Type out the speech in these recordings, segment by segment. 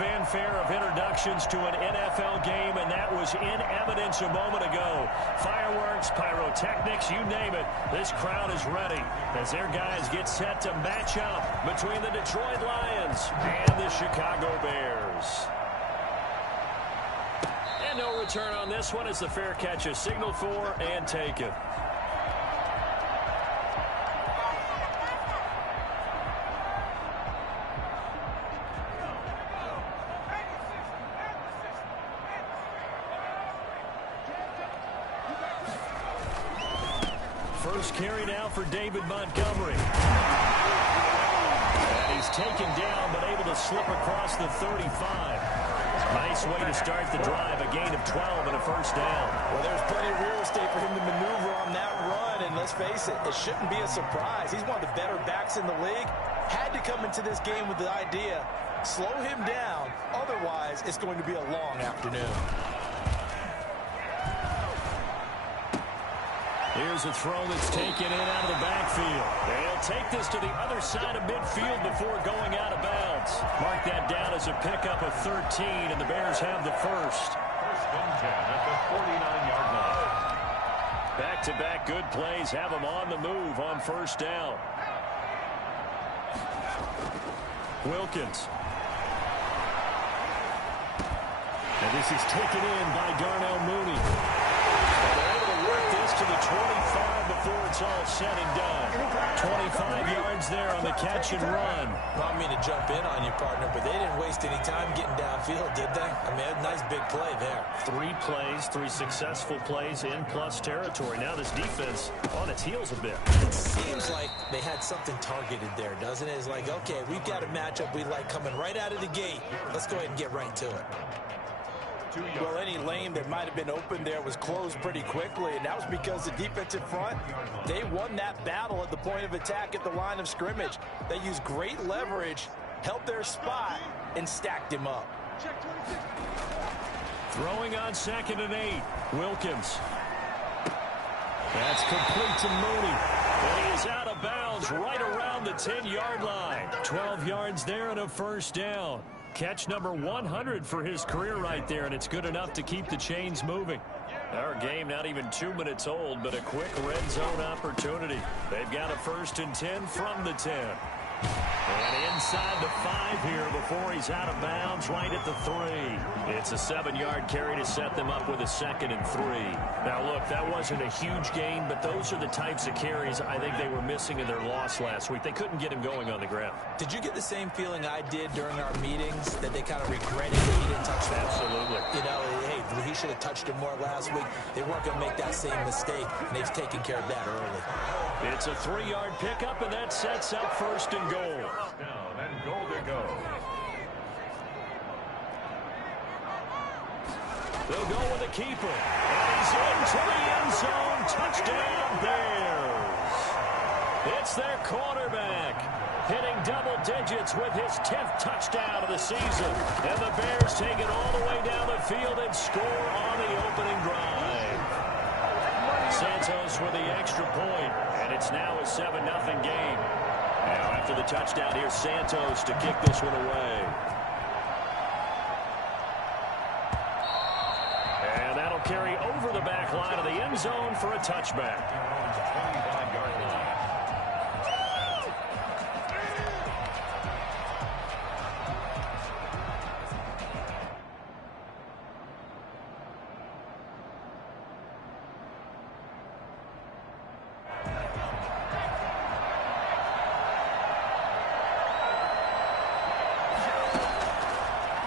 fanfare of introductions to an NFL game, and that was in evidence a moment ago. Fireworks, pyrotechnics, you name it. This crowd is ready as their guys get set to match up between the Detroit Lions and the Chicago Bears. And no return on this one as the fair catch is signaled for and taken. First carry now for David Montgomery. And he's taken down but able to slip across the 35. Nice way to start the drive, a gain of 12 and a first down. Well, there's plenty of real estate for him to maneuver on that run, and let's face it, it shouldn't be a surprise. He's one of the better backs in the league. Had to come into this game with the idea, slow him down, otherwise it's going to be a long afternoon. Here's a throw that's taken in out of the backfield. They'll take this to the other side of midfield before going out of bounds. Mark that down as a pickup of 13, and the Bears have the first. First and 10 at the 49-yard line. Back-to-back good plays have them on the move on first down. Wilkins. And this is taken in by Darnell Mooney. To the 25 before it's all said and done. 25 yards there on the catch and run. I don't mean to jump in on you, partner, but they didn't waste any time getting downfield, did they? I mean, a nice big play there. 3 plays, 3 successful plays in plus territory. Now this defense on its heels a bit. It seems like they had something targeted there, doesn't it? It's like, okay, we've got a matchup we like coming right out of the gate. Let's go ahead and get right to it. Well, any lane that might have been open there was closed pretty quickly, and that was because the defensive front, they won that battle at the point of attack at the line of scrimmage. They used great leverage, held their spot, and stacked him up. Throwing on 2nd and 8, Wilkins. That's complete to Mooney. And he is out of bounds right around the 10-yard line. 12 yards there and a first down. Catch number 100 for his career right there, and it's good enough to keep the chains moving. Our game not even 2 minutes old, but a quick red zone opportunity. They've got a 1st and 10 from the 10. And inside the 5 here before he's out of bounds right at the 3. It's a 7-yard carry to set them up with a 2nd and 3. Now, look, that wasn't a huge gain, but those are the types of carries I think they were missing in their loss last week. They couldn't get him going on the ground. Did you get the same feeling I did during our meetings, that they kind of regretted that he didn't touch the ball? Absolutely. You know, hey, he should have touched it more last week. They weren't going to make that same mistake, and they've taken care of that early. It's a 3-yard pickup, and that sets up 1st and goal. Down and goal to go. They'll go with a keeper. And he's into the end zone. Touchdown, Bears. It's their quarterback, hitting double digits with his 10th touchdown of the season. And the Bears take it all the way down the field and score on the opening drive. Santos with the extra point, and it's now a 7-0 game. Now after the touchdown, here's Santos to kick this one away. And that'll carry over the back line of the end zone for a touchback. 25-yard line.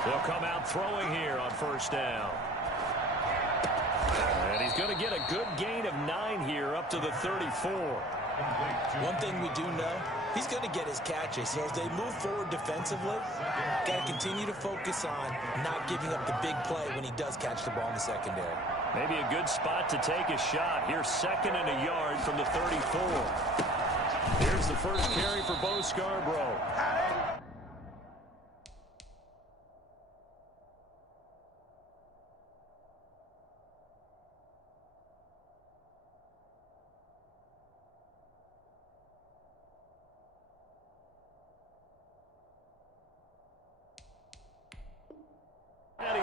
They'll come out throwing here on first down. And he's going to get a good gain of 9 here up to the 34. One thing we do know, he's going to get his catches. So as they move forward defensively, got to continue to focus on not giving up the big play when he does catch the ball in the secondary. Maybe a good spot to take a shot. Here's 2nd and a yard from the 34. Here's the first carry for Bo Scarborough.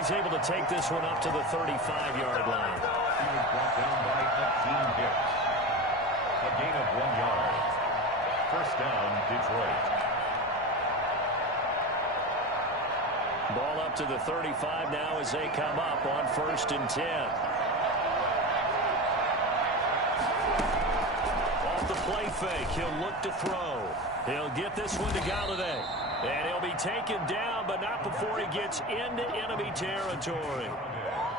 he's able to take this one up to the 35-yard line. He was brought down by Akeem Hicks. A gain of 1 yard. First down, Detroit. Ball up to the 35 now as they come up on 1st and 10. Off the play fake, he'll look to throw. He'll get this one to Galladay. And he'll be taken down, but not before he gets into enemy territory.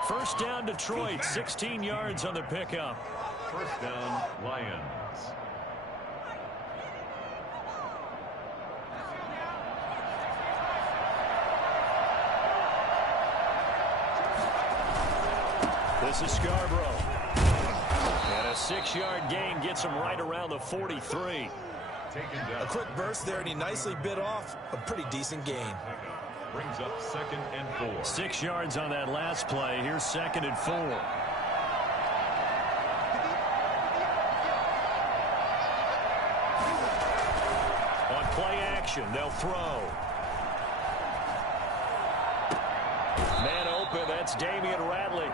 First down, Detroit, 16 yards on the pickup. First down, Lions. This is Scarborough. And a 6-yard gain gets him right around the 43. A quick burst there, and he nicely bit off a pretty decent gain. Brings up 2nd and 4. 6 yards on that last play. Here's 2nd and 4. On play action, they'll throw. Man open, that's Damian Radley.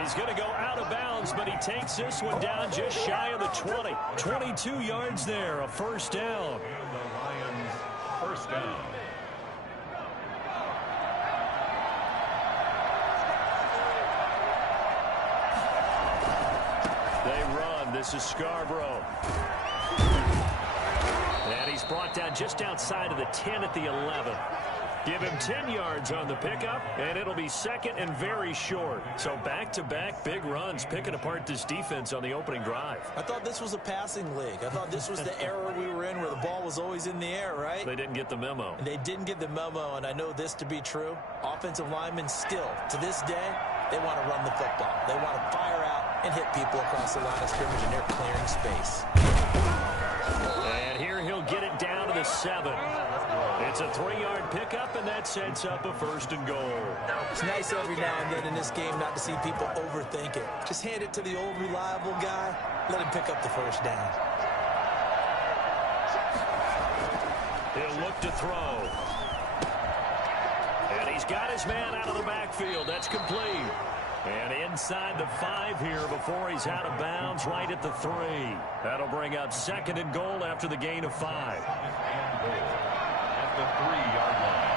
He's going to go out of bounds, but he takes this one down just shy of the 20. 22 yards there, a first down. And the Lions, first down. They run. This is Scarborough. And he's brought down just outside of the 10 at the 11. Give him 10 yards on the pickup, and it'll be 2nd and very short. So back-to-back big runs, picking apart this defense on the opening drive. I thought this was a passing league. I thought this was the era we were in where the ball was always in the air, right? They didn't get the memo. They didn't get the memo, and I know this to be true. Offensive linemen still, to this day, they want to run the football. They want to fire out and hit people across the line of scrimmage, and they're clearing space. And here he'll get it down to the 7. It's a 3-yard pickup, and that sets up a 1st and goal. It's nice every now and then in this game not to see people overthink it. Just hand it to the old reliable guy. Let him pick up the first down. He'll look to throw. And he's got his man out of the backfield. That's complete. And inside the 5 here before he's out of bounds right at the 3. That'll bring up 2nd and goal after the gain of 5. And goal at the 3-yard line.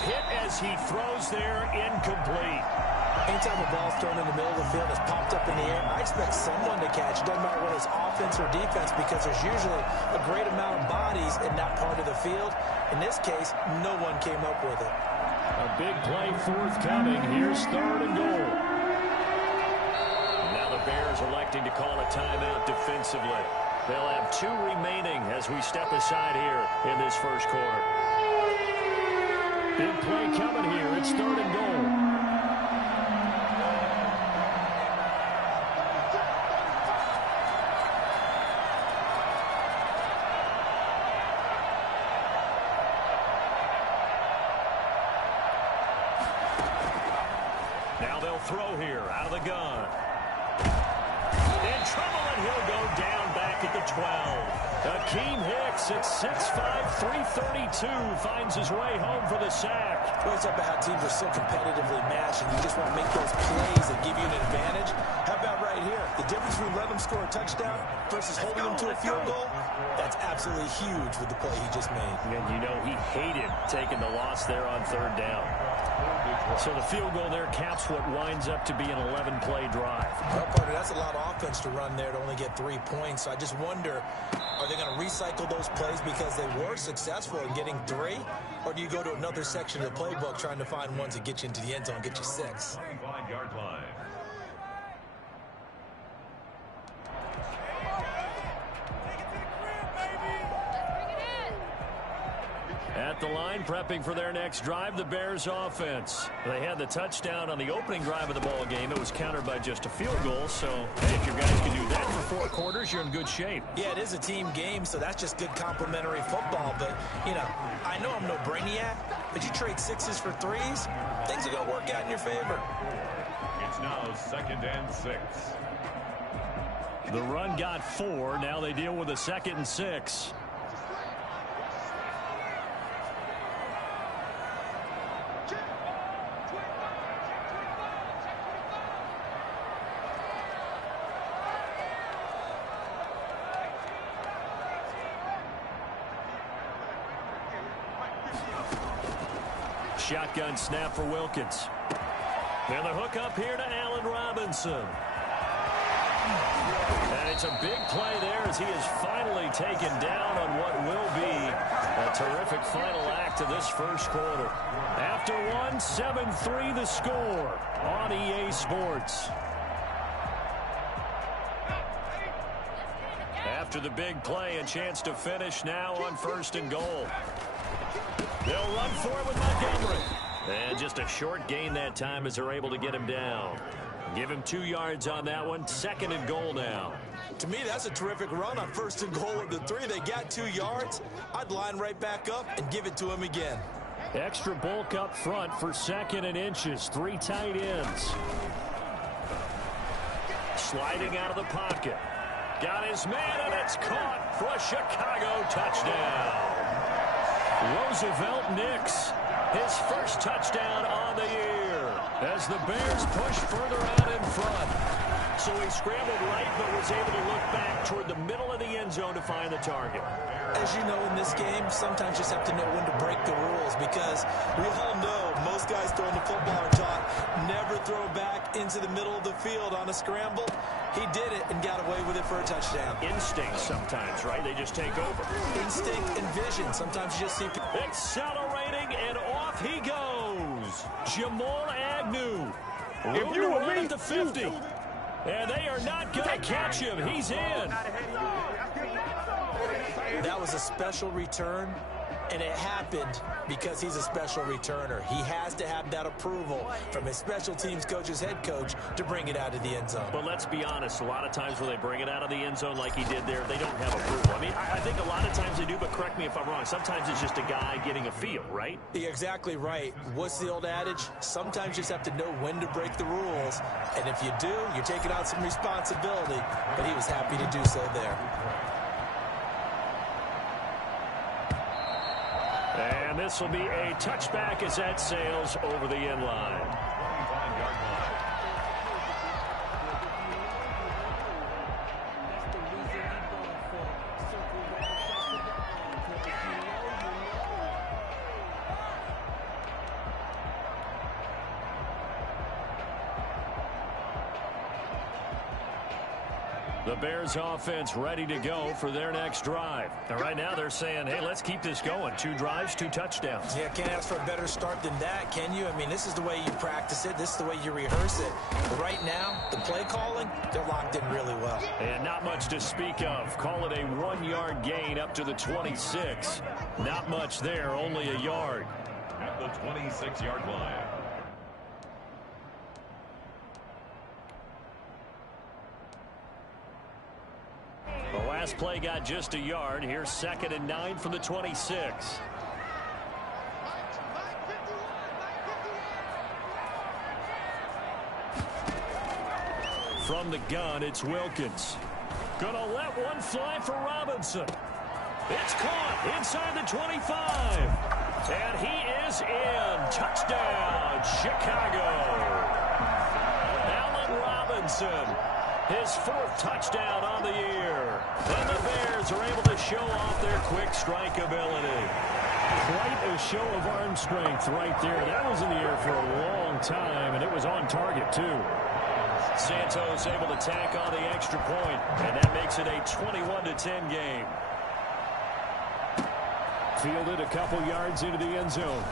Hit as he throws there, incomplete. Anytime a ball's thrown in the middle of the field, it's popped up in the air, I expect someone to catch it. Doesn't matter whether it's offense or defense, because there's usually a great amount of bodies in that part of the field. In this case, no one came up with it. A big play forthcoming. Here's 3rd and goal. Now the Bears electing to call a timeout defensively. They'll have 2 remaining as we step aside here in this first quarter. Big play coming here. It's 3rd and goal. Now they'll throw here out of the gun. In trouble, and he'll go down back at the 12. Akeem Hicks at 6'5", 332 finds his way home for the sack. What's up about how teams are so competitively matched, and you just want to make those plays that give you an advantage? How about right here? The difference between letting them score a touchdown versus holding them to a field goal, that's absolutely huge with the play he just made. And you know he hated taking the loss there on 3rd down. So the field goal there caps what winds up to be an 11-play drive. Well, partner, that's a lot of offense to run there to only get 3 points. So I just wonder, are they going to recycle those plays because they were successful in getting 3? Or do you go to another section of the playbook trying to find ones that get you into the end zone, get you 6? 25-yard line. At the line, prepping for their next drive, the Bears offense. They had the touchdown on the opening drive of the ball game. It was countered by just a field goal. So, hey, if your guys can do that for 4 quarters, you're in good shape. Yeah, it is a team game, so that's just good complementary football. But, you know, I know I'm no brainiac, but you trade 6s for 3s, things are going to work out in your favor. It's now 2nd and 6. The run got 4. Now they deal with a 2nd and 6. Shotgun snap for Wilkins. And the hook up here to Allen Robinson. And it's a big play there as he is finally taken down on what will be a terrific final act of this first quarter. After one, 7-3 the score on EA Sports. After the big play, a chance to finish now on 1st and goal. They'll run for it with Montgomery. And just a short gain that time as they're able to get him down. Give him 2 yards on that one. 2nd and goal now. To me, that's a terrific run on 1st and goal at the 3. They got 2 yards. I'd line right back up and give it to him again. Extra bulk up front for 2nd and inches. 3 tight ends. Sliding out of the pocket. Got his man, and it's caught for a Chicago touchdown. Roosevelt Nix, his first touchdown on the year as the Bears push further out in front. So he scrambled right but was able to look back toward the middle of the end zone to find the target. As you know, in this game, sometimes you just have to know when to break the rules because we all know most guys throwing the football are taught never throw back into the middle of the field on a scramble. He did it and got away with it for a touchdown. Instinct sometimes, right? They just take over. Instinct and vision. Sometimes you just see people. Accelerating, and off he goes. Jamal Agnew. If you were me, at the 50. And they are not going to catch him. He's in. That was a special return, and it happened because he's a special returner. He has to have that approval from his special teams coach's head coach to bring it out of the end zone. But let's be honest, a lot of times when they bring it out of the end zone like he did there, they don't have approval. I mean, I think a lot of times they do, but correct me if I'm wrong. Sometimes it's just a guy getting a feel, right? You're exactly right. What's the old adage? Sometimes you just have to know when to break the rules, and if you do, you're taking on some responsibility, but he was happy to do so there. And this will be a touchback as that sails over the end line. The Bears offense ready to go for their next drive. And right now they're saying, hey, let's keep this going. 2 drives, 2 touchdowns. Yeah, can't ask for a better start than that, can you? I mean, this is the way you practice it. This is the way you rehearse it. But right now, the play calling, they're locked in really well. And not much to speak of. Call it a 1-yard gain up to the 26. Not much there, only a yard. At the 26-yard line. The last play got just a yard. Here's 2nd and 9 from the 26. From the gun, it's Wilkins. Gonna let one fly for Robinson. It's caught inside the 25. And he is in. Touchdown, Chicago. Allen Robinson. His 4th touchdown on the year. And the Bears are able to show off their quick strike ability. Quite a show of arm strength right there. That was in the air for a long time, and it was on target, too. Santos able to tack on the extra point, and that makes it a 21-10 game. Fielded a couple yards into the end zone.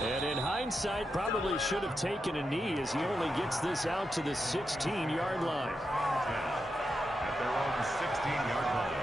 And in hindsight, probably should have taken a knee as he only gets this out to the 16-yard line. At their own 16-yard line.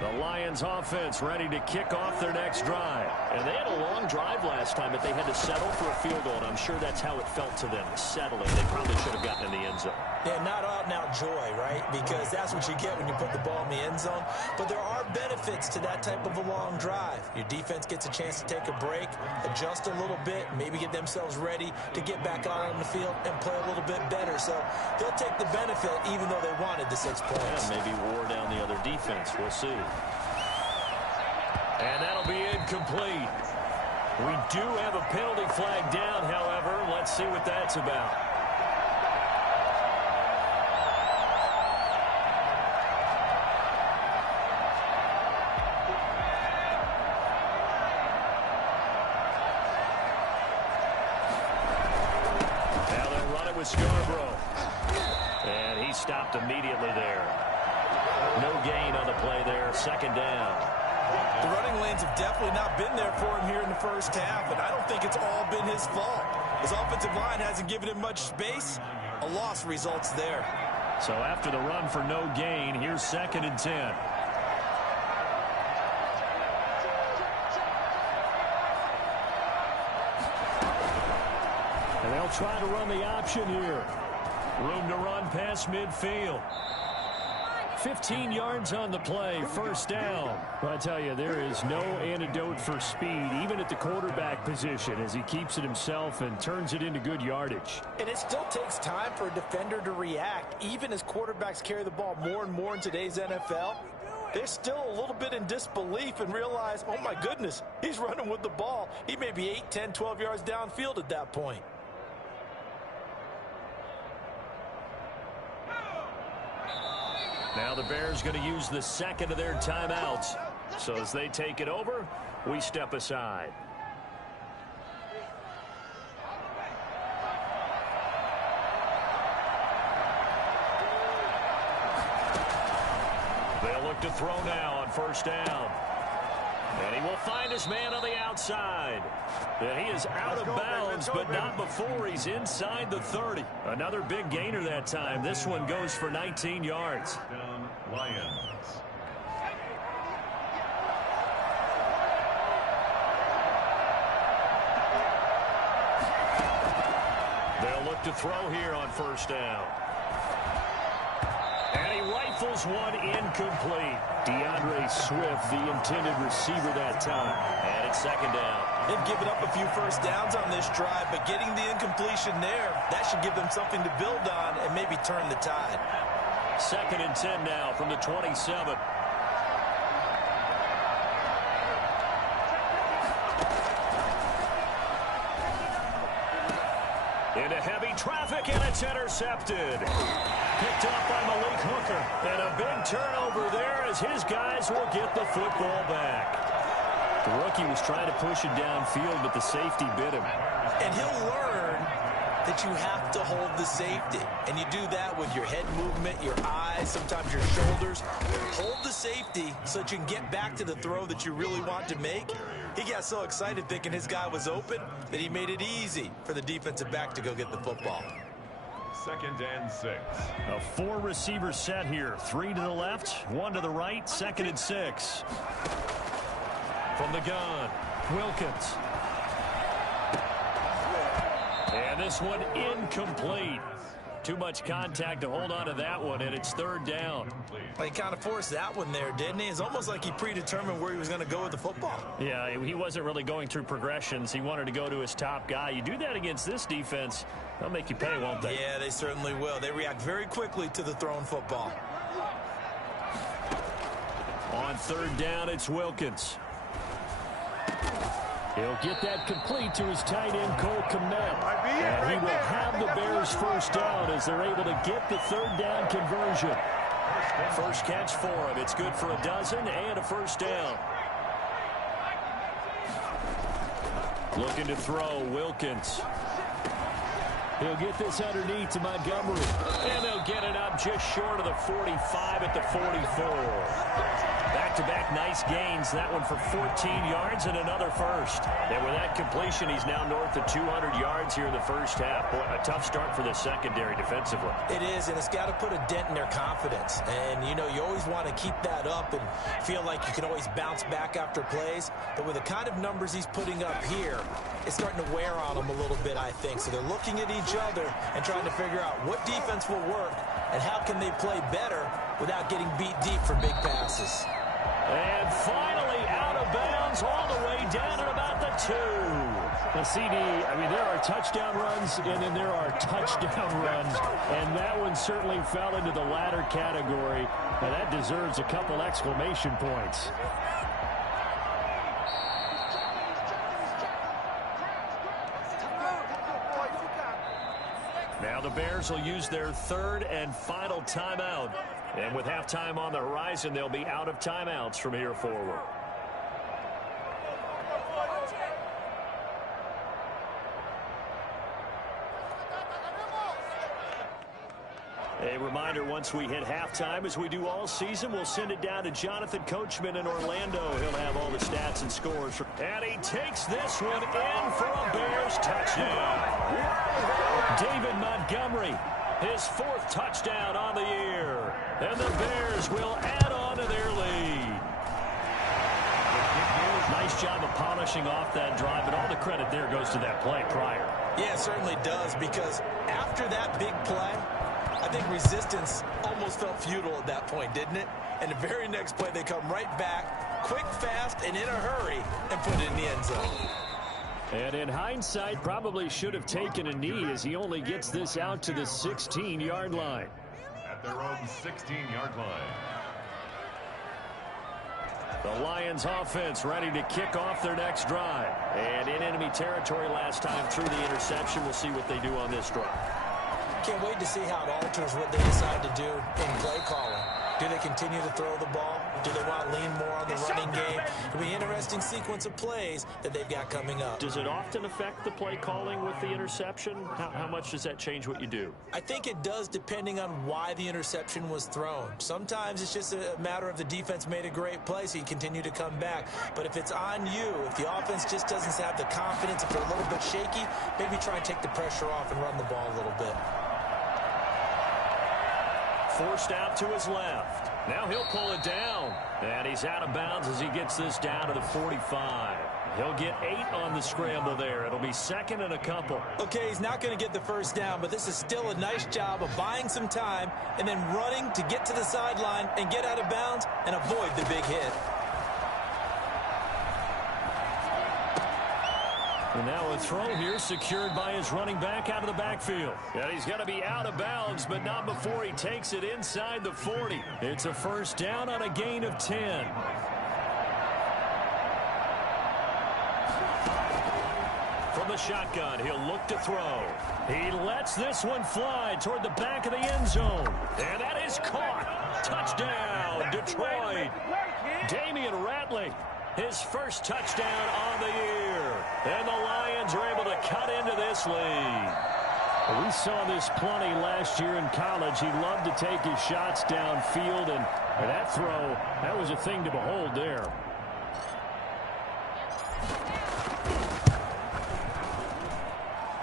The Lions offense ready to kick off their next drive. And they had a long drive last time, but they had to settle for a field goal, and I'm sure that's how it felt to them, settling. They probably should have gotten in the end zone. Yeah, not out-and-out joy, right? Because that's what you get when you put the ball in the end zone. But there are benefits to that type of a long drive. Your defense gets a chance to take a break, adjust a little bit, maybe get themselves ready to get back out on the field and play a little bit better. So they'll take the benefit even though they wanted the 6 points. Yeah, maybe wore down the other defense. We'll see. And that'll be incomplete. We do have a penalty flag down, however. Let's see what that's about. Now they'll run it with Scarborough. And he stopped immediately there. No gain on the play there. Second down. The running lanes have definitely not been there for him here in the first half, and I don't think it's all been his fault. His offensive line hasn't given him much space. A loss results there. So after the run for no gain, here's 2nd and 10. And they'll try to run the option here. Room to run past midfield. 15 yards on the play, first down. Well, I tell you, there is no antidote for speed, even at the quarterback position, as he keeps it himself and turns it into good yardage. And it still takes time for a defender to react, even as quarterbacks carry the ball more and more in today's NFL. They're still a little bit in disbelief and realize, oh my goodness, he's running with the ball. He may be 8, 10, 12 yards downfield at that point. Now the Bears going to use the second of their timeouts. So as they take it over, we step aside. They'll look to throw now on first down. And he will find his man on the outside. And he is out of bounds, but not before he's inside the 30. Another big gainer that time. This one goes for 19 yards. Down, Lions. They'll look to throw here on first down. And he rifles one incomplete. DeAndre Swift, the intended receiver that time. And it's second down. They've given up a few first downs on this drive, but getting the incompletion there, that should give them something to build on and maybe turn the tide. 2nd and 10 now from the 27. Into heavy traffic, and it's intercepted. Picked off by Malik Hooker. And a big turnover there as his guys will get the football back. The rookie was trying to push it downfield, but the safety bit him. And he'll learn that you have to hold the safety. And you do that with your head movement, your eyes, sometimes your shoulders. Hold the safety so that you can get back to the throw that you really want to make. He got so excited thinking his guy was open that he made it easy for the defensive back to go get the football. 2nd and 6. A 4-receiver set here. 3 to the left, 1 to the right, 2nd and 6. From the gun, Wilkins. And this one incomplete. Too much contact to hold on to that one, and it's 3rd down. Well, he kind of forced that one there, didn't he? It's almost like he predetermined where he was going to go with the football. Yeah, he wasn't really going through progressions. He wanted to go to his top guy. You do that against this defense, they'll make you pay, won't they? Yeah, they certainly will. They react very quickly to the thrown football. On 3rd down, it's Wilkins. He'll get that complete to his tight end, Cole Kmet. And he will have the Bears first down as they're able to get the 3rd down conversion. First catch for him. It's good for a dozen and a first down. Looking to throw, Wilkins. He'll get this underneath to Montgomery. And they'll get it up just short of the 45 at the 44. Back-to-back nice gains. That one for 14 yards and another first. And with that completion, he's now north of 200 yards here in the first half. Boy, a tough start for the secondary defensively. It is, and it's got to put a dent in their confidence. And, you know, you always want to keep that up and feel like you can always bounce back after plays. But with the kind of numbers he's putting up here, it's starting to wear on them a little bit, I think. So they're looking at each other and trying to figure out what defense will work and how can they play better without getting beat deep for big passes. And finally out of bounds all the way down at about the 2. The CD, I mean, there are touchdown runs and then there are touchdown runs. And that one certainly fell into the latter category. And that deserves a couple exclamation points. Now the Bears will use their third and final timeout. And with halftime on the horizon, they'll be out of timeouts from here forward. A reminder, once we hit halftime, as we do all season, we'll send it down to Jonathan Coachman in Orlando. He'll have all the stats and scores. And he takes this one in for a Bears touchdown. David Montgomery, his 4th touchdown on the year. And the Bears will add on to their lead. Nice job of polishing off that drive, but all the credit there goes to that play prior. Yeah, it certainly does, because after that big play, I think resistance almost felt futile at that point, didn't it? And the very next play, they come right back, quick, fast, and in a hurry, and put it in the end zone. And in hindsight, probably should have taken a knee as he only gets this out to the 16-yard line. At their own 16-yard line. The Lions offense ready to kick off their next drive. And in enemy territory last time through the interception. We'll see what they do on this drive. Can't wait to see how it alters what they decide to do in play calling. Do they continue to throw the ball? Do they want to lean more on the running game? It'll be an interesting sequence of plays that they've got coming up. Does it often affect the play calling with the interception? How much does that change what you do? I think it does, depending on why the interception was thrown. Sometimes it's just a matter of the defense made a great play, so you continue to come back. But if it's on you, if the offense just doesn't have the confidence, if they're a little bit shaky, maybe try and take the pressure off and run the ball a little bit. Forced out to his left. Now he'll pull it down. And he's out of bounds as he gets this down to the 45. He'll get 8 on the scramble there. It'll be 2nd and a couple. Okay, he's not going to get the first down, but this is still a nice job of buying some time and then running to get to the sideline and get out of bounds and avoid the big hit. And now a throw here secured by his running back out of the backfield. And he's going to be out of bounds, but not before he takes it inside the 40. It's a first down on a gain of 10. From the shotgun, he'll look to throw. He lets this one fly toward the back of the end zone. And that is caught. Touchdown, Detroit. Damian Ratley, his first touchdown on the year. And the Lions are able to cut into this lead. We saw this plenty last year in college. He loved to take his shots downfield, and that throw, that was a thing to behold there.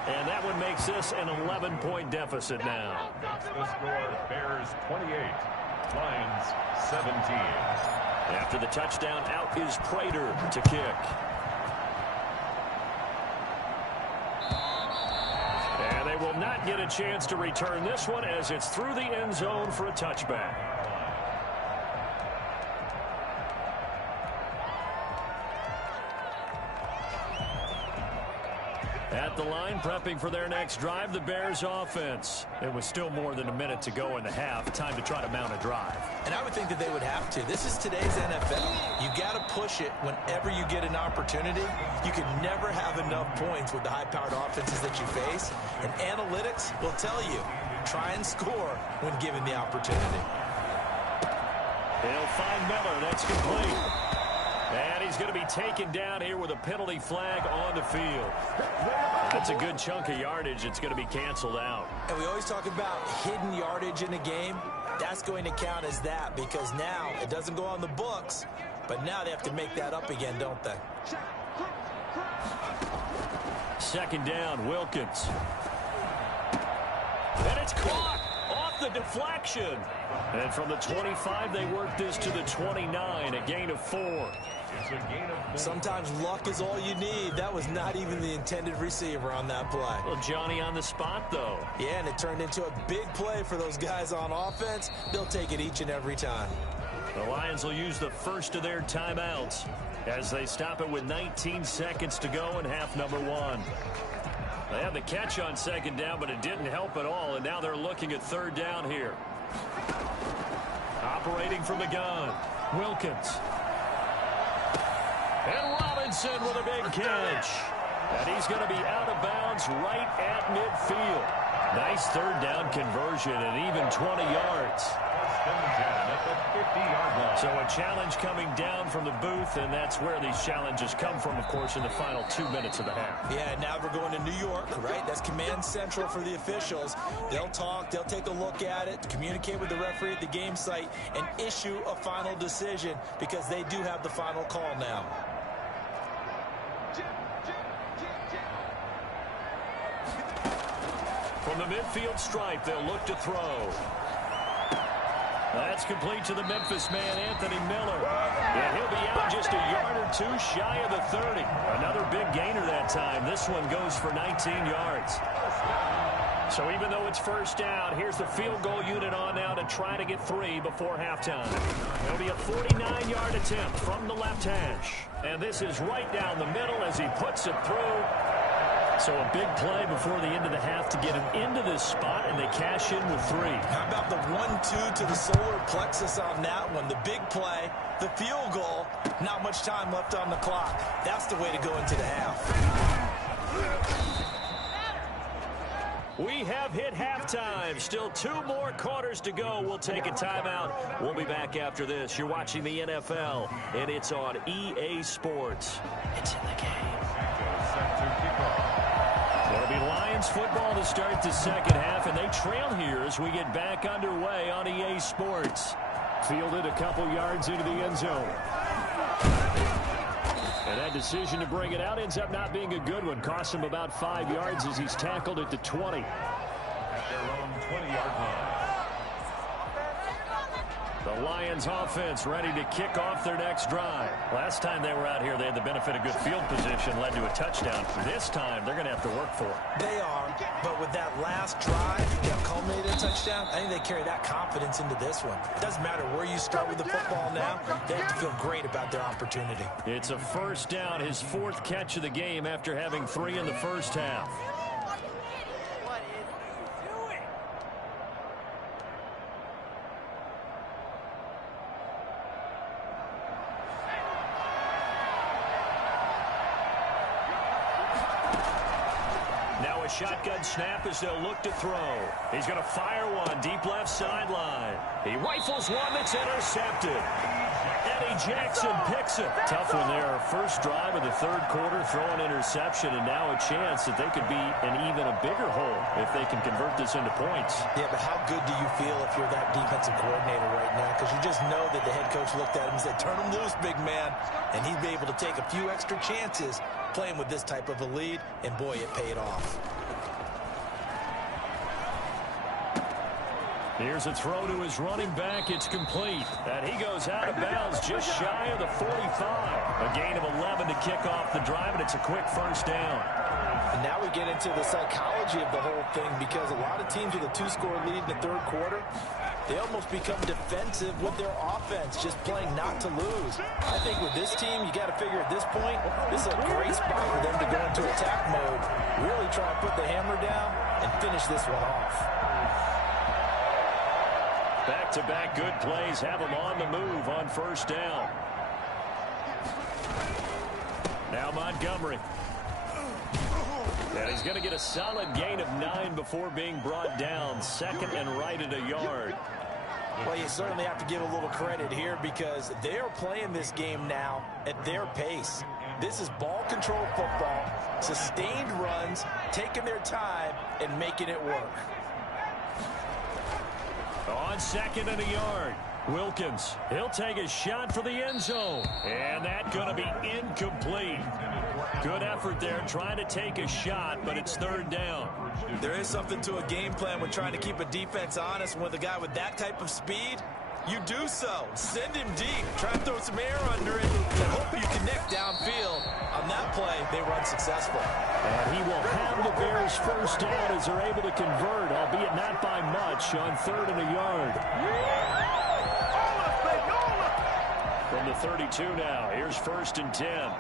And that one makes this an 11-point deficit now. That's the score. Bears 28, Lions 17. After the touchdown, out is Prater to kick. And they will not get a chance to return this one as it's through the end zone for a touchback. At the line, prepping for their next drive, the Bears offense. It was still more than a minute to go in the half. Time to try to mount a drive. And I would think that they would have to. This is today's NFL. You got to push it whenever you get an opportunity. You can never have enough points with the high-powered offenses that you face. And analytics will tell you, try and score when given the opportunity. They'll find Miller. That's complete. And he's going to be taken down here with a penalty flag on the field. That's a good chunk of yardage. It's going to be canceled out. And we always talk about hidden yardage in a game. That's going to count as that because now it doesn't go on the books, but now they have to make that up again, don't they? Second down, Wilkins. And it's caught off the deflection. And from the 25, they work this to the 29, a gain of 4. It's a gain of 4. Sometimes luck is all you need. That was not even the intended receiver on that play. Well, Johnny on the spot, though. Yeah, and it turned into a big play for those guys on offense. They'll take it each and every time. The Lions will use the first of their timeouts as they stop it with 19 seconds to go in half number 1. They had the catch on second down, but it didn't help at all, and now they're looking at third down here. Operating from the gun, Wilkins. And Robinson with a big catch. And he's going to be out of bounds right at midfield. Nice third down conversion and even 20 yards. So a challenge coming down from the booth, and that's where these challenges come from, of course, in the final 2 minutes of the half. Yeah, now we're going to New York, right? That's command central for the officials. They'll talk, they'll take a look at it, communicate with the referee at the game site, and issue a final decision because they do have the final call now. From the midfield stripe, they'll look to throw. That's complete to the Memphis man, Anthony Miller. And he'll be out just a yard or two shy of the 30. Another big gainer that time. This one goes for 19 yards. So even though it's first down, here's the field goal unit on now to try to get 3 before halftime. It'll be a 49-yard attempt from the left hash. And this is right down the middle as he puts it through. So a big play before the end of the half to get him into this spot, and they cash in with 3. How about the 1-2 to the solar plexus on that one? The big play, the field goal, not much time left on the clock. That's the way to go into the half. We have hit halftime. Still 2 more quarters to go. We'll take a timeout. We'll be back after this. You're watching the NFL, and it's on EA Sports. It's in the game. It'll be Lions football to start the second half, and they trail here as we get back underway on EA Sports. Fielded a couple yards into the end zone. And that decision to bring it out ends up not being a good one. Costs him about 5 yards as he's tackled at the 20. At their own 20-yard line. The Lions offense ready to kick off their next drive. Last time they were out here, they had the benefit of good field position, led to a touchdown. This time, they're going to have to work for it. They are, but with that last drive that culminated in a touchdown, I think they carry that confidence into this one. It doesn't matter where you start with the football now. They have to feel great about their opportunity. It's a first down, his 4th catch of the game after having 3 in the first half. Shotgun snap as they'll look to throw. He's going to fire one deep left sideline. He rifles one that's intercepted. Eddie Jackson picks it. Tough one there. First drive of the third quarter, throw an interception, and now a chance that they could be in even a bigger hole if they can convert this into points. Yeah, but how good do you feel if you're that defensive coordinator right now? Because you just know that the head coach looked at him and said, turn him loose, big man. And he'd be able to take a few extra chances playing with this type of a lead, and boy, it paid off. Here's a throw to his running back. It's complete. And he goes out of bounds just shy of the 45. A gain of 11 to kick off the drive, and it's a quick first down. And now we get into the psychology of the whole thing because a lot of teams with a 2-score lead in the third quarter, they almost become defensive with their offense, just playing not to lose. I think with this team, you got to figure at this point, this is a great spot for them to go into attack mode, really try and put the hammer down and finish this one off. Back-to-back good plays have him on the move on first down. Now Montgomery. And he's going to get a solid gain of 9 before being brought down. Second and right at a yard. Well, you certainly have to give a little credit here because they are playing this game now at their pace. This is ball control football, sustained runs, taking their time and making it work. On 2nd and a yard, Wilkins, he'll take a shot for the end zone. And that's going to be incomplete. Good effort there trying to take a shot, but it's 3rd down. There is something to a game plan when trying to keep a defense honest. With a guy with that type of speed, you do so. Send him deep. Try to throw some air under it and hope you connect downfield. On that play, they run successful. And he will have the Bears first down as they're able to convert, albeit not by much, on 3rd and a yard. From the 32 now, here's 1st and 10.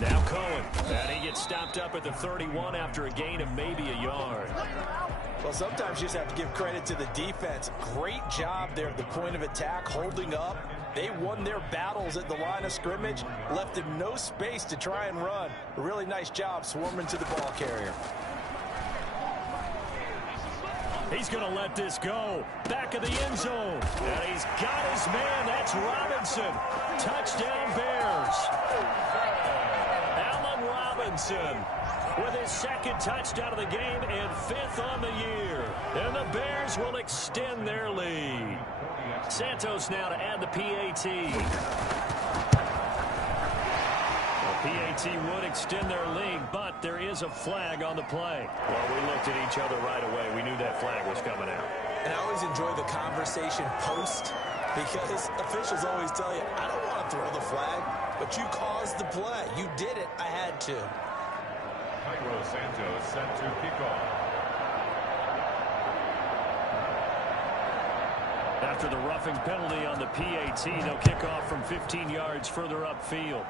Now Cohen, and he gets stopped up at the 31 after a gain of maybe a yard. Well, sometimes you just have to give credit to the defense. Great job there at the point of attack, holding up. They won their battles at the line of scrimmage, left him no space to try and run. A really nice job swarming to the ball carrier. He's going to let this go. Back of the end zone. And he's got his man. That's Robinson. Touchdown Bears. Allen Robinson with his 2nd touchdown of the game and 5th on the year. And the Bears will extend their lead. Santos now to add the PAT. The PAT would extend their lead, but there is a flag on the play. Well, we looked at each other right away. We knew that flag was coming out. And I always enjoy the conversation post because officials always tell you, I don't want to throw the flag, but you caused the play. You did it. I had to. Cairo Santos set to kick off. After the roughing penalty on the PAT, they'll kick off from 15 yards further upfield.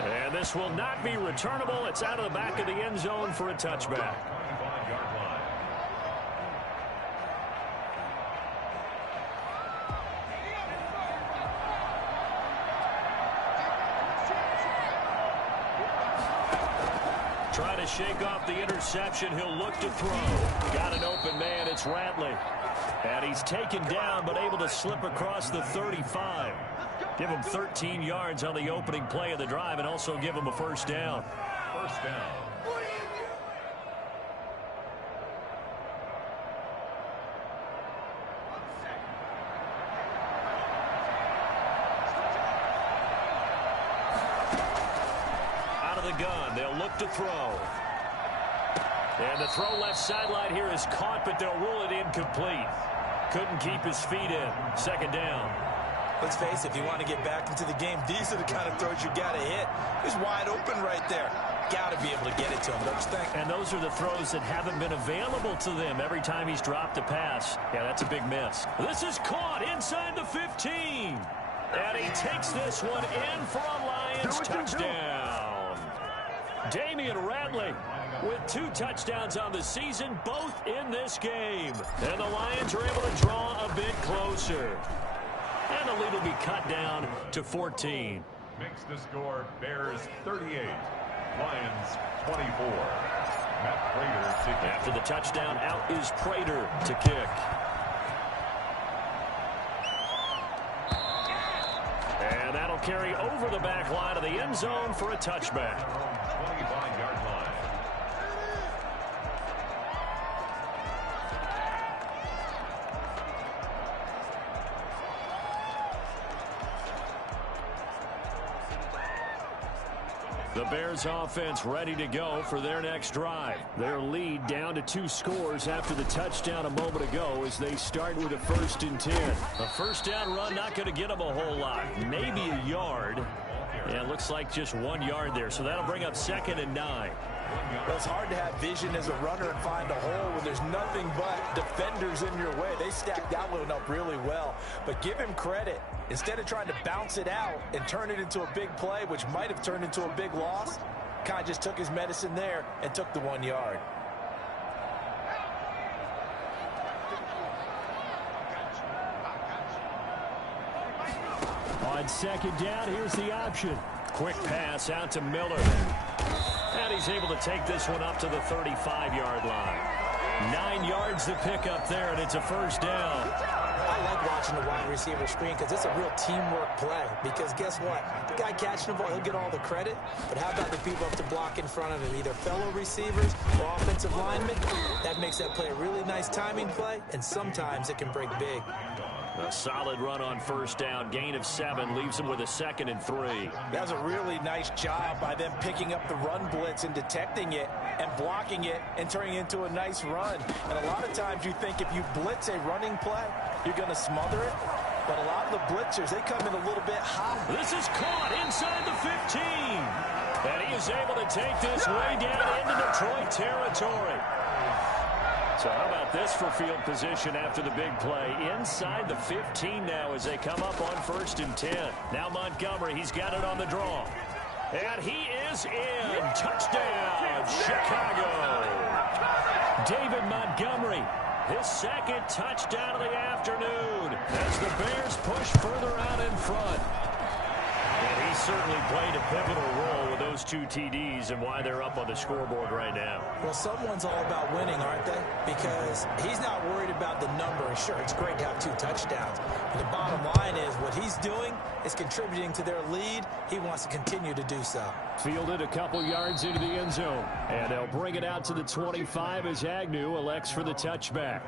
And this will not be returnable. It's out of the back of the end zone for a touchback. 25-yard line. Trying to shake off the interception. He'll look to throw. Got an open man. It's Ratley. And he's taken down but able to slip across the 35. Give him 13 yards on the opening play of the drive and also give him a first down. First down. Out of the gun. They'll look to throw. And the throw left sideline here is caught, but they'll rule it incomplete. Couldn't keep his feet in. 2nd down. Let's face it, if you want to get back into the game, these are the kind of throws you got to hit. He's wide open right there. Got to be able to get it to him, don't you think? And those are the throws that haven't been available to them every time he's dropped a pass. Yeah, that's a big miss. This is caught inside the 15. And he takes this one in for a Lions touchdown. Damian Ratley with 2 touchdowns on the season, both in this game. And the Lions are able to draw a bit closer. And the lead will be cut down to 14. Makes the score Bears 38, Lions 24. Matt Prater to kick. After the touchdown, out is Prater to kick. And that'll carry over the back line of the end zone for a touchback. 25-yard line. The Bears offense ready to go for their next drive. Their lead down to 2 scores after the touchdown a moment ago as they start with a 1st and 10. A first down run not going to get them a whole lot. Maybe a yard. And it looks like just 1 yard there. So that'll bring up 2nd and 9. Well, it's hard to have vision as a runner and find a hole when there's nothing but defenders in your way. They stacked that one up really well. But give him credit. Instead of trying to bounce it out and turn it into a big play, which might have turned into a big loss, kind of just took his medicine there and took the 1 yard. On 2nd down, here's the option. Quick pass out to Miller. And he's able to take this one up to the 35-yard line. 9 yards to pick up there, and it's a first down. I like watching the wide receiver screen because it's a real teamwork play. Because guess what? The guy catching the ball, he'll get all the credit. But how about the people up to block in front of him, either fellow receivers or offensive linemen? That makes that play a really nice timing play, and sometimes it can break big. A solid run on first down. Gain of 7 leaves him with a 2nd and 3. That was a really nice job by them picking up the run blitz and detecting it and blocking it and turning it into a nice run. And a lot of times you think if you blitz a running play, you're going to smother it. But a lot of the blitzers, they come in a little bit hot. This is caught inside the 15. And he is able to take this way down into Detroit territory. So how about this for field position after the big play? Inside the 15 now as they come up on 1st and 10. Now Montgomery, he's got it on the draw. And he is in. Touchdown, Chicago. David Montgomery, his 2nd touchdown of the afternoon as the Bears push further out in front. And he certainly played a pivotal role with those 2 TDs and why they're up on the scoreboard right now. Well, someone's all about winning, aren't they? Because he's not worried about the number. And sure, it's great to have 2 touchdowns. But the bottom line is what he's doing is contributing to their lead. He wants to continue to do so. Fielded a couple yards into the end zone. And they'll bring it out to the 25 as Agnew elects for the touchback.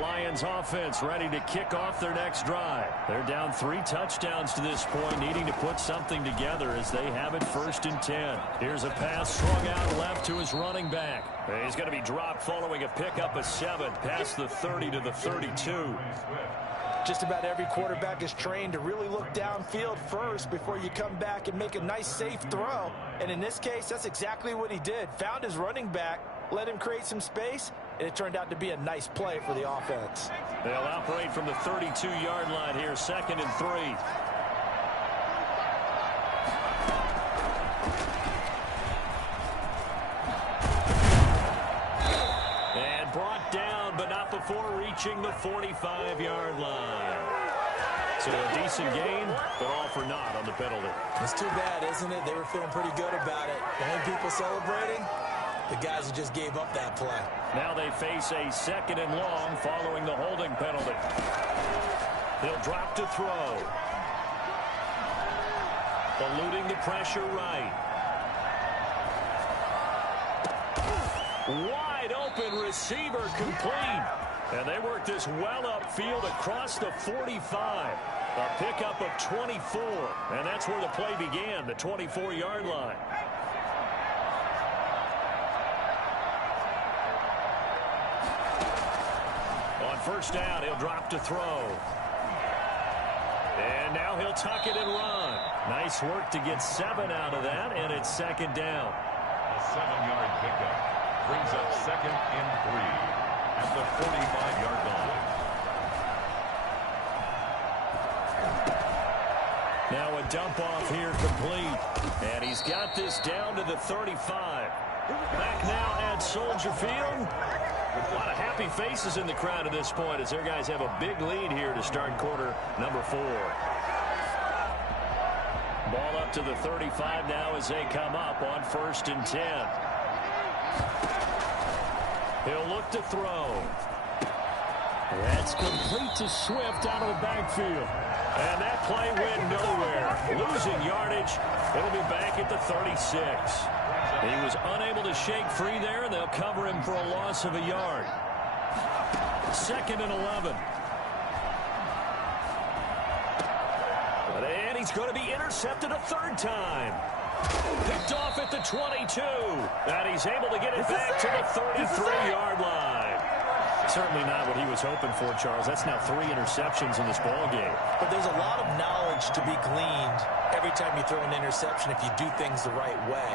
Lions offense ready to kick off their next drive. They're down 3 touchdowns to this point, needing to put something together as they have it 1st and 10. Here's a pass swung out left to his running back. He's going to be dropped following a pickup of 7 past the 30 to the 32. Just about every quarterback is trained to really look downfield first before you come back and make a nice, safe throw. And in this case, that's exactly what he did. Found his running back, let him create some space, and it turned out to be a nice play for the offense. They'll operate from the 32-yard line here, 2nd and 3. And brought down, but not before reaching the 45-yard line. So a decent gain, but all for naught on the penalty. It's too bad, isn't it? They were feeling pretty good about it. The only people celebrating, the guys who just gave up that play. Now they face a 2nd and long following the holding penalty. He'll drop to throw. Eluding the pressure right. Wide open receiver complete. And they work this well upfield across the 45. A pickup of 24. And that's where the play began, the 24-yard line. On 1st down, he'll drop to throw. And now he'll tuck it and run. Nice work to get 7 out of that, and it's 2nd down. A 7-yard pickup brings up 2nd and 3 at the 45-yard line. Now a dump off here complete. And he's got this down to the 35. Back now at Soldier Field. A lot of happy faces in the crowd at this point as their guys have a big lead here to start quarter number 4. Ball up to the 35 now as they come up on 1st and 10. He'll look to throw. That's complete to Swift out of the backfield. And that play went nowhere. Losing yardage. It'll be back at the 36. He was unable to shake free there, and they'll cover him for a loss of a yard. 2nd and 11. And he's going to be intercepted a 3rd time. Picked off at the 22. And he's able to get it back to the 33-yard line. Certainly not what he was hoping for, Charles. That's now 3 interceptions in this ball game. But there's a lot of knowledge to be gleaned every time you throw an interception if you do things the right way.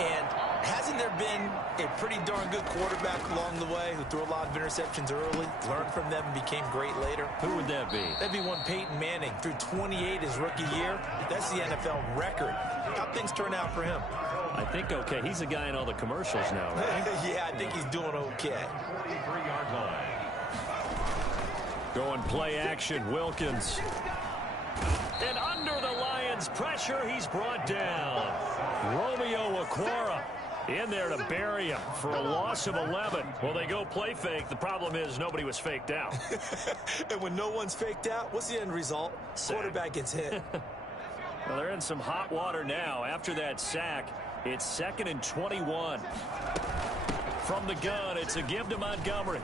And hasn't there been a pretty darn good quarterback along the way who threw a lot of interceptions early, learned from them, and became great later? Who would that be? That'd be one Peyton Manning. Threw 28 his rookie year. That's the NFL record. How'd things turn out for him? I think okay. He's a guy in all the commercials now, right? Yeah, I think he's doing okay. 43-yard line. Going play action, Wilkins. And under the Lions' pressure, he's brought down. Romeo Okwara in there to bury him for a loss of 11. Well, they go play fake. The problem is nobody was faked out. And when no one's faked out, what's the end result? Sack. Quarterback gets hit. Well, they're in some hot water now. After that sack, it's 2nd and 21. From the gun, it's a give to Montgomery.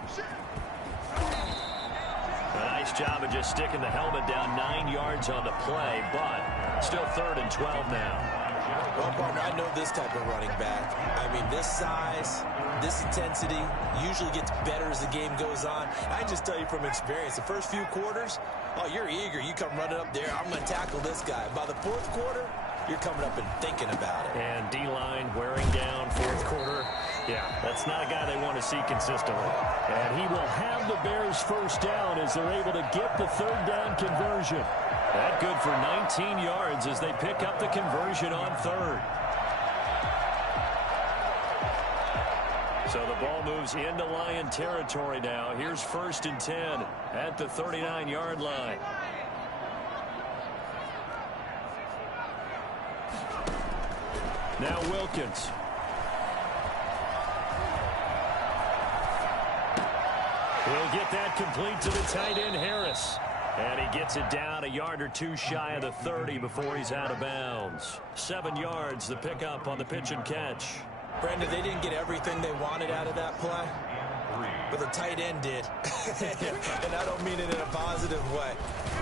A nice job of just sticking the helmet down 9 yards on the play, but still 3rd and 12 now. Well, partner, I know this type of running back. I mean, this size, this intensity usually gets better as the game goes on. I just tell you from experience, the first few quarters, oh, you're eager. You come running up there, I'm going to tackle this guy. By the 4th quarter, you're coming up and thinking about it. And D-line wearing down 4th quarter. Yeah, that's not a guy they want to see consistently. And he will have the Bears first down as they're able to get the 3rd down conversion. That good for 19 yards as they pick up the conversion on 3rd. So the ball moves into Lion territory now. Here's 1st and 10 at the 39-yard line. Now Wilkins. He'll get that complete to the tight end, Harris. And he gets it down a yard or two shy of the 30 before he's out of bounds. 7 yards, the pickup on the pitch and catch. Brandon, they didn't get everything they wanted out of that play, but the tight end did. And I don't mean it in a positive way.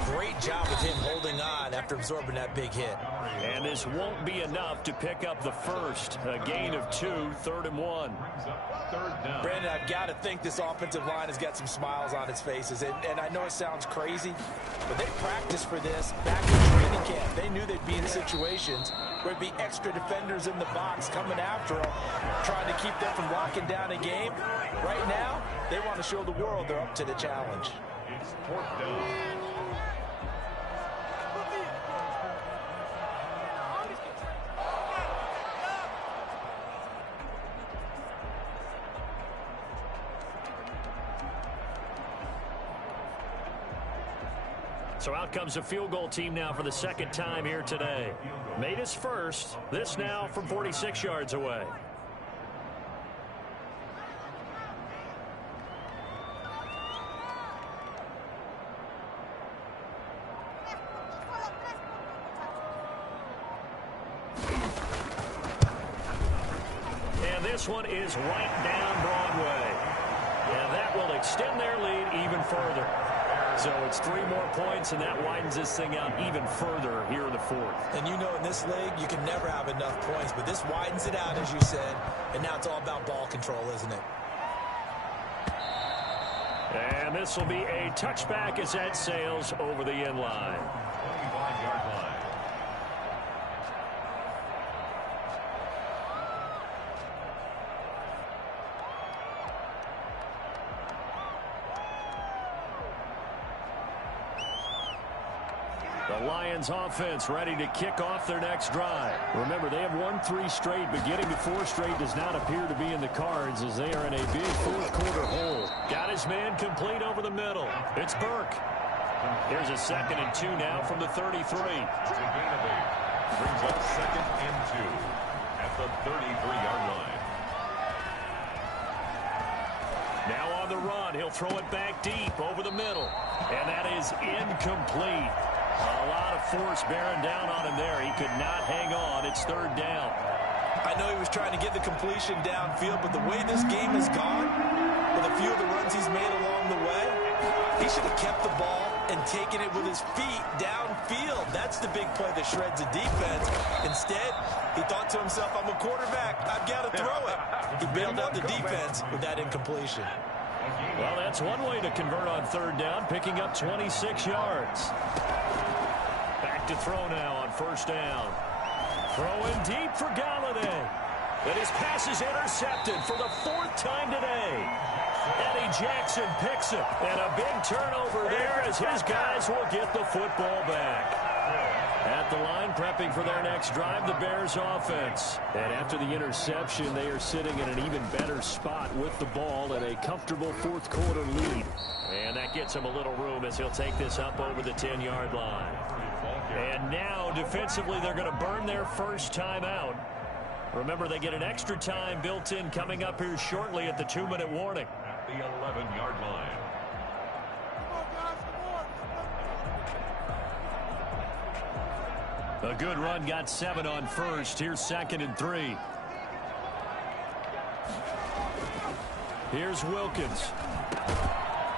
Great job of him holding on after absorbing that big hit. And this won't be enough to pick up the first. A gain of 2, 3rd and 1. Brandon, I've got to think this offensive line has got some smiles on its faces. And I know it sounds crazy, but they practiced for this back in training camp. They knew they'd be in situations where there'd be extra defenders in the box coming after them, trying to keep them from locking down a game. Right now, they want to show the world they're up to the challenge. It's 4th down. So out comes a field goal team now for the 2nd time here today. Made his first. This now from 46 yards away. And this one is right down Broadway. And that will extend their lead even further. So it's 3 more points, and that widens this thing out even further here in the 4th. And you know, in this league, you can never have enough points, but this widens it out, as you said, and now it's all about ball control, isn't it? And this will be a touchback as that sails over the end line. 25-yard line. The Lions offense ready to kick off their next drive. Remember, they have won 3 straight, but getting to 4 straight does not appear to be in the cards as they are in a big 4th quarter hole. Got his man complete over the middle. It's Burke. Here's a 2nd and 2 now from the 33. It's a gain of 8. Brings up 2nd and 2 at the 33-yard line. Now on the run, he'll throw it back deep over the middle. And that is incomplete. A lot of force bearing down on him there. He could not hang on. It's 3rd down. I know he was trying to get the completion downfield, but the way this game has gone, with a few of the runs he's made along the way, he should have kept the ball and taken it with his feet downfield. That's the big play that shreds the defense. Instead, he thought to himself, I'm a quarterback. I've got to throw it. He bailed out the defense with that incompletion. Well, that's one way to convert on 3rd down, picking up 26 yards. Back to throw now on 1st down. Throwing deep for Galladay. And his pass is intercepted for the 4th time today. Eddie Jackson picks it. And a big turnover there as his guys will get the football back. At the line, prepping for their next drive, the Bears offense. And after the interception, they are sitting in an even better spot with the ball and a comfortable fourth quarter lead. And that gets him a little room as he'll take this up over the 10-yard line. And now, defensively, they're going to burn their first timeout. Remember, they get an extra time built in coming up here shortly at the 2-minute warning. At the 11-yard line. A good run, got 7 on first. Here's 2nd and 3. Here's Wilkins.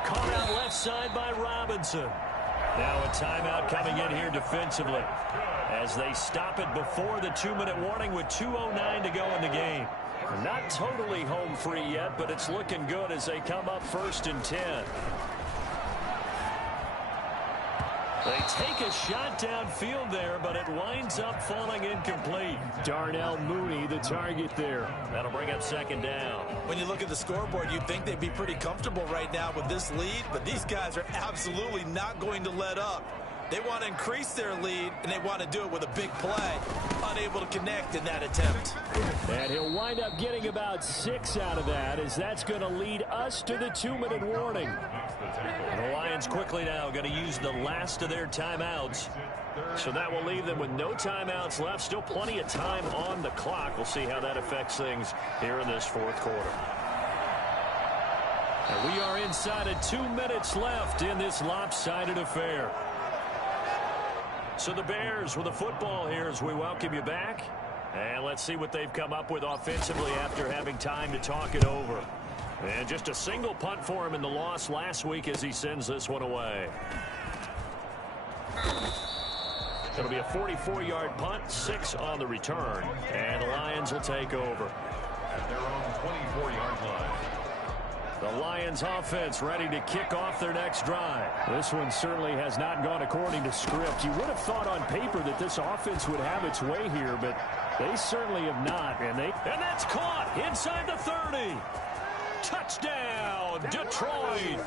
Caught out left side by Robinson. Now a timeout coming in here defensively as they stop it before the 2-minute warning with 2:09 to go in the game. Not totally home free yet, but it's looking good as they come up 1st and 10. They take a shot downfield there, but it winds up falling incomplete. Darnell Mooney, the target there. That'll bring up 2nd down. When you look at the scoreboard, you'd think they'd be pretty comfortable right now with this lead, but these guys are absolutely not going to let up. They want to increase their lead, and they want to do it with a big play. Unable to connect in that attempt. And he'll wind up getting about 6 out of that, as that's going to lead us to the 2-minute warning. The Lions quickly now going to use the last of their timeouts. So that will leave them with no timeouts left. Still plenty of time on the clock. We'll see how that affects things here in this fourth quarter. And we are inside of 2 minutes left in this lopsided affair. So the Bears with the football here as we welcome you back. And let's see what they've come up with offensively after having time to talk it over. And just a single punt for him in the loss last week as he sends this one away. It'll be a 44-yard punt, 6 on the return. And the Lions will take over. At their own 24-yard line. The Lions offense ready to kick off their next drive. This one certainly has not gone according to script. You would have thought on paper that this offense would have its way here, but they certainly have not. And that's caught inside the 30. Touchdown, Detroit.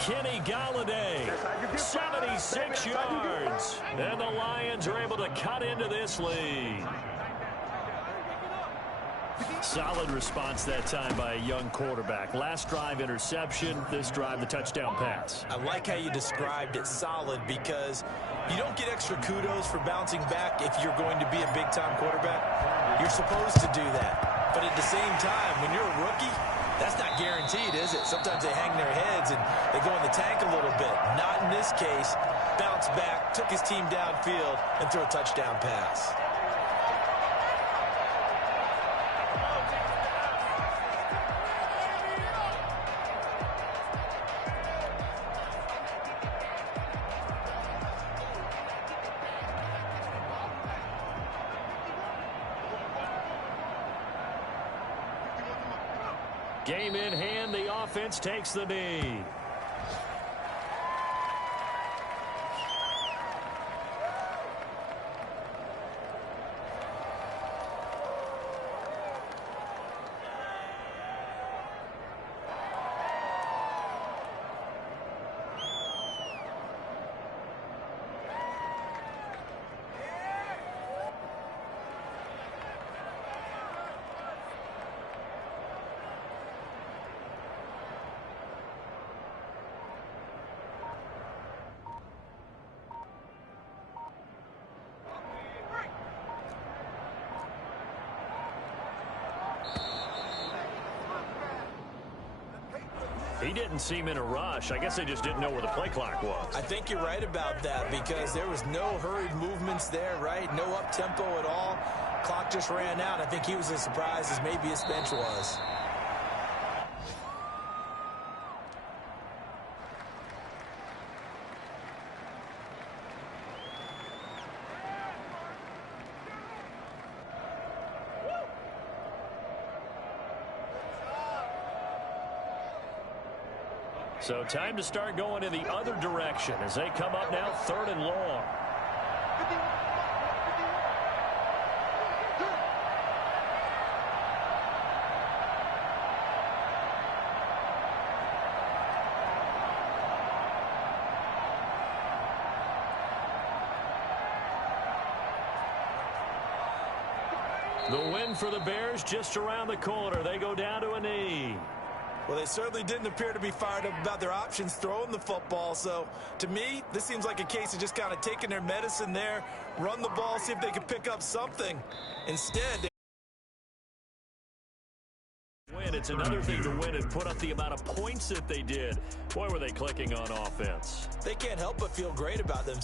Kenny Galladay, 76 yards. And the Lions are able to cut into this lead. Solid response that time by a young quarterback. Last drive, interception. This drive, the touchdown pass. I like how you described it, solid, because you don't get extra kudos for bouncing back if you're going to be a big-time quarterback. You're supposed to do that. But at the same time, when you're a rookie, that's not guaranteed, is it? Sometimes they hang their heads and they go in the tank a little bit. Not in this case. Bounced back, took his team downfield, and threw a touchdown pass. Game in hand, the offense takes the knee. He didn't seem in a rush. I guess they just didn't know where the play clock was. I think you're right about that because there was no hurried movements there, right? No up-tempo at all. Clock just ran out. I think he was as surprised as maybe his bench was. So time to start going in the other direction as they come up now 3rd and long. The win for the Bears just around the corner. They go down to a knee. Well, they certainly didn't appear to be fired up about their options throwing the football. So, to me, this seems like a case of just kind of taking their medicine there, run the ball, see if they can pick up something. Instead, it's another thing to win and put up the amount of points that they did. Boy, were they clicking on offense. they can't help but feel great about themselves.